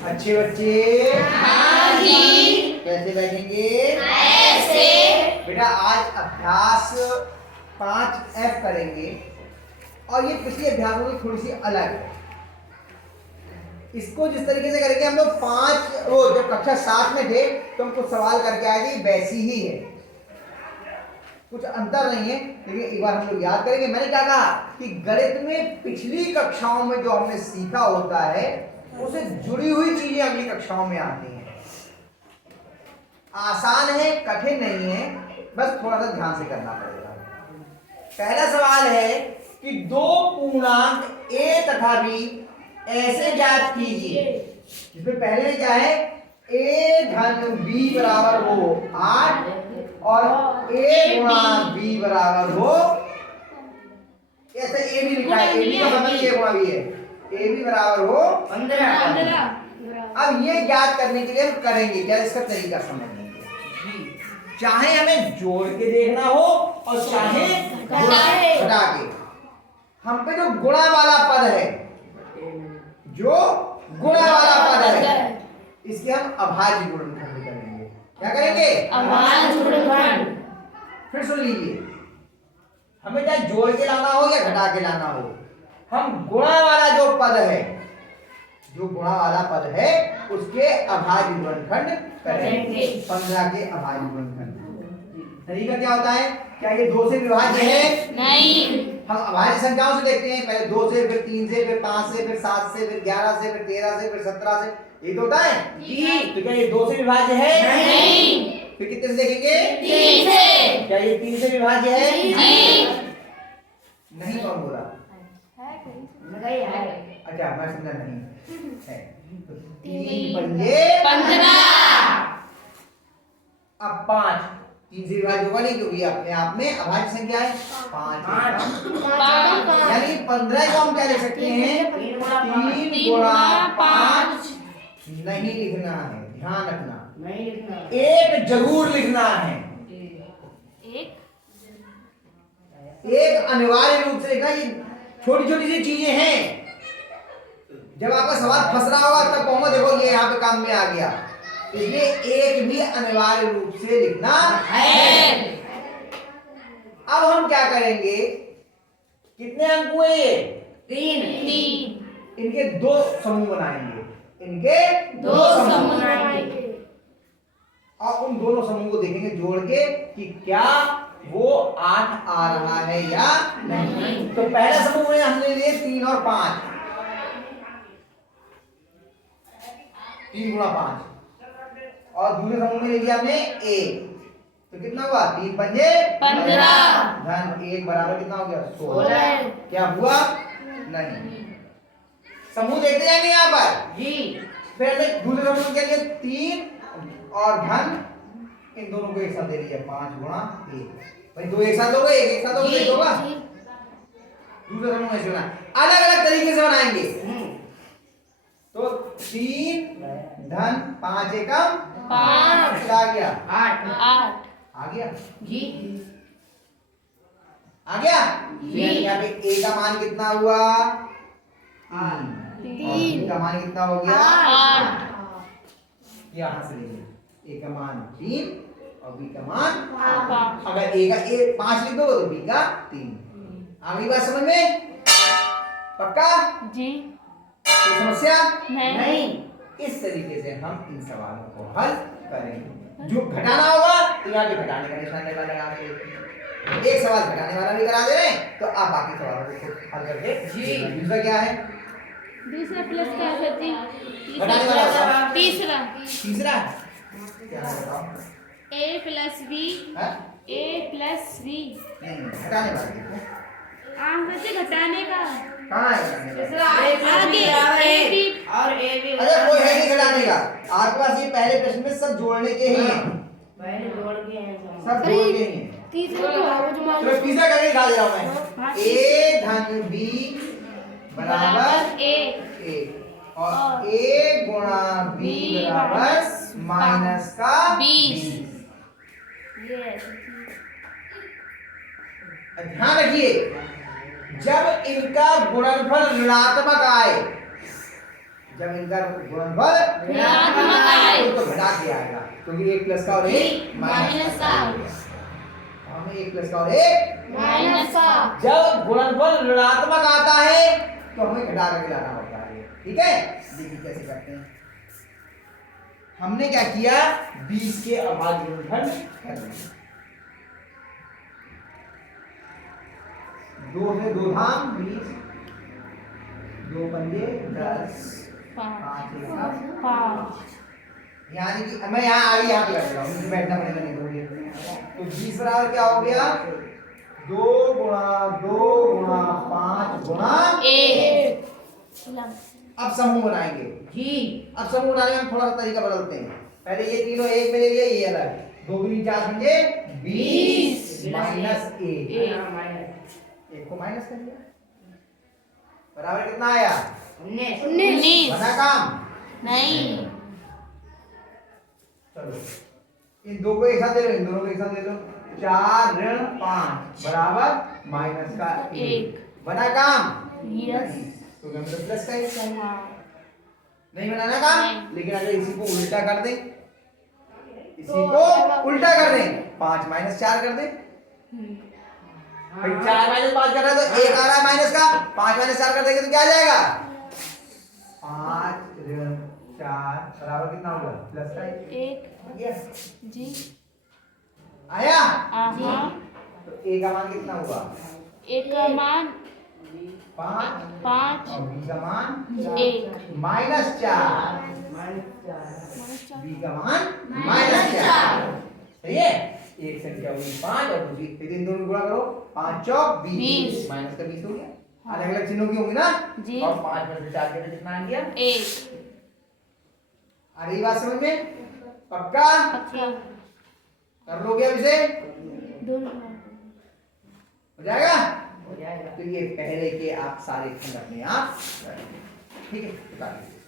अच्छे बच्चे हाँ जी। कैसे बैठेंगे? ऐसे। बेटा आज अभ्यास 5F करेंगे और ये पिछले अभ्यासों की थोड़ी सी अलग है। इसको जिस तरीके से करेंगे हम लोग 5 वो जब कक्षा 7 में थे तो हम कुछ सवाल करके आए थे, वैसी ही है, कुछ अंतर नहीं है। लेकिन एक बार हम लोग याद करेंगे। मैंने क्या कहा कि गणित में पिछली कक्षाओं में जो हमने सीखा होता है उसे जुड़ी हुई चीजें अगली कक्षाओं में आती हैं। आसान है, कठिन नहीं है, बस थोड़ा सा ध्यान से करना पड़ेगा। पहला सवाल है कि दो पूर्णांक a तथा b ऐसे ज्ञात कीजिए जिसमें पहले क्या है, a धन b बराबर हो 8 और a गुणा b बराबर हो, ऐसे a भी लिखा है, a b का मतलब a गुणा b है, a b बराबर हो 15। अब ये ज्ञात करने के लिए हम करेंगे क्या, इसका तरीका समझेंगे। चाहे हमें जोड़ के देखना हो और चाहे घटा के। हम पे जो गुणा वाला पद है, जो गुणा वाला पद है, इसके हम अभाज्य गुणनखंड करेंगे। क्या करेंगे? अभाज्य गुणनखंड। फिर सुन लीजिए, हमें चाहे जोड़ के लाना हो या घटा के लाना हो, हम गुणा वाला जो पद है, जो गुणा वाला पद है उसके अभाज्य गुणनखंड करेंगे। 15 के अभाज्य गुणनखंड। तरीका क्या होता है? क्या ये 2 से विभाज्य है? नहीं। हम अभाज्य संख्याओं से देखते हैं, पहले 2 से, फिर 3 से, फिर 5 से, फिर 7 से, फिर 11 से, फिर 13 से, फिर 17 से, ये तो होता है जी। तो क्या ये 2 से विभाज्य है? नहीं। फिर कितने से देखेंगे? 3 से। क्या ये 3 से विभाज्य है? जी। नहीं कौन बोला? अच्छा मैं समझा नहीं है। तो 3 पंजे 15। अब 5 3 से विभाज्य होगा नहीं, क्योंकि अपने आप में अभाज्य संख्या है। 5 यानी 15 को हम क्या लिख सकते हैं? 3 गुणा 5 नहीं लिखना है, ध्यान रखना, नहीं लिखना, एक जरूर लिखना है। एक अनिवार्य रूप से लिखना। ये छोटी छोटी सी चीजें हैं, जब आपका सवाल फंस रहा होगा तब कहूंगा देखो ये यहाँ पे काम में आ गया, इसलिए एक भी अनिवार्य रूप से लिखना है। अब हम क्या करेंगे, कितने अंक हुए ये? 3। इनके 2 समूह बनाएंगे, इनके 2 समूह बनाएंगे और उन दोनों समूह को देखेंगे जोड़ के कि क्या वो 8 आ रहा है या नहीं। तो पहला समूह में हमने लिए 3 और 5, 3 गुणा 5, और दूसरे समूह में ले लिया हमने 1, तो कितना हुआ? 3 पंजे 15 धन 1 बराबर कितना हो गया? 16। क्या हुआ? नहीं। समूह देखते जाएंगे यहाँ पर जी। फिर दूसरे समूह के लिए 3 और धन, इन दोनों को एक साथ दे लिया 5 गुणा 1। भाई 2 एक साथ हो गए, एक साथ हो गए, एक होगा। दूसरा समूह ऐसे बना, अलग अलग तरीके से बनाएंगे। तो 3 धन 5 एकम 5 क्या आ गया? 8 आ गया जी। आ गया जी। यहाँ पे a का मान कितना हुआ? 3 और b का मान कितना हो गया? 8। यहाँ से लेंगे a का मान 3 और b का मान 5। अगर a का 5 लिख दो तो b का 3। आ गई बात समझ में? पक्का? जी। कोई समस्या नहीं। इस तरीके से हम इन सवालों को हल करेंगे। जो घटाना होगा तो यहाँ पे घटाने का निशान लगा के एक सवाल घटाने वाला भी करा दे रहे हैं, तो आप बाकी सवालों को हल करके जी। दूसरा क्या है? दूसरा प्लस क्या है जी? घटाने वाला तीसरा। तीसरा क्या है बताओ? a plus b। हाँ? a plus b। नहीं घटाने वाला देखो बच्चे घटाने का कहाँ है घटाने वाला? आगे a b और ए भी। अरे कोई है नहीं घटाने का, आपके पास ये पहले प्रश्न में सब जोड़ने के ही हैं, पहले जोड़ के हैं सब जोड़ के ही हैं। तीसरा तो तो तीसरा करके दिखा दे रहा हूं मैं। a धन b बराबर a a और a गुणा b बराबर माइनस का 20। ध्यान रखिए, जब इनका गुणनफल ऋणात्मक आए, जब इनका गुणनफल ऋणात्मक आए तो घटा के आएगा, क्योंकि 1 प्लस का और 1 माइनस का। हमें 1 प्लस का और 1 माइनस का। जब गुणनफल ऋणात्मक आता है तो हमें घटा करके लाना होता है। ठीक है, देखिए कैसे करते हैं। हमने क्या किया, 20 के अभाज्य गुणनफल कर दिए। 2 से 2 धाम 20, 2 पंजे 10, 5 यानी कि मैं यहाँ आगे यहाँ पे कर रहा हूँ, मुझे बैठना पड़ेगा नहीं तो मुझे। तो 20 बराबर क्या हो गया, 2 गुणा 5 गुणा 1। अब समूह बनाएंगे जी। अब समूह बनाने में हम थोड़ा सा तरीका बदलते हैं। पहले ये तीनों एक में ले लिया, ये अलग, 2 दूनी 4 पंजे 20 माइनस 1, माइनस 1 को माइनस कर दिया, बराबर कितना आया, 19। बना काम। नहीं। चलो इन दो को एक साथ ले लो, इन दोनों को एक साथ ले लो, 4 ऋण 5 बराबर माइनस का 1, बना काम। यस। तो हम तो प्लस का 1 हाँ। नहीं बनाना काम। नहीं। लेकिन अगर इसी को उल्टा कर दें, इसी को उल्टा कर दें, 5 माइनस 4 कर दें, भाई 4 माइनस 5 कर रहा है तो 1 आ रहा है माइनस का, 5 माइनस 4 कर देंगे तो क्या आ जाएगा, 5 ऋण 4 बराबर कितना होगा, प्लस का 1। जी। आया। हाँ। तो a का मान कितना हुआ, 1 का मान 5 और b का मान 1। माइनस 4, b का मान माइनस 4। सही है, एक संख्या हुई 5 और दूसरी, फिर इन दोनों को गुणा करो, 5 चौक 20 माइनस का 20 हो गया। अलग अलग चिन्हों की होंगी ना जी। और 5 में से 4 के कितना आ गया, 1। आ रही बात समझ में, पक्का पक्का। कर लोगे अब इसे, दोनों हो जाएगा। हो जाएगा। तो ये पहले के आप सारे खंड अपने आप, ठीक है, बता दीजिए।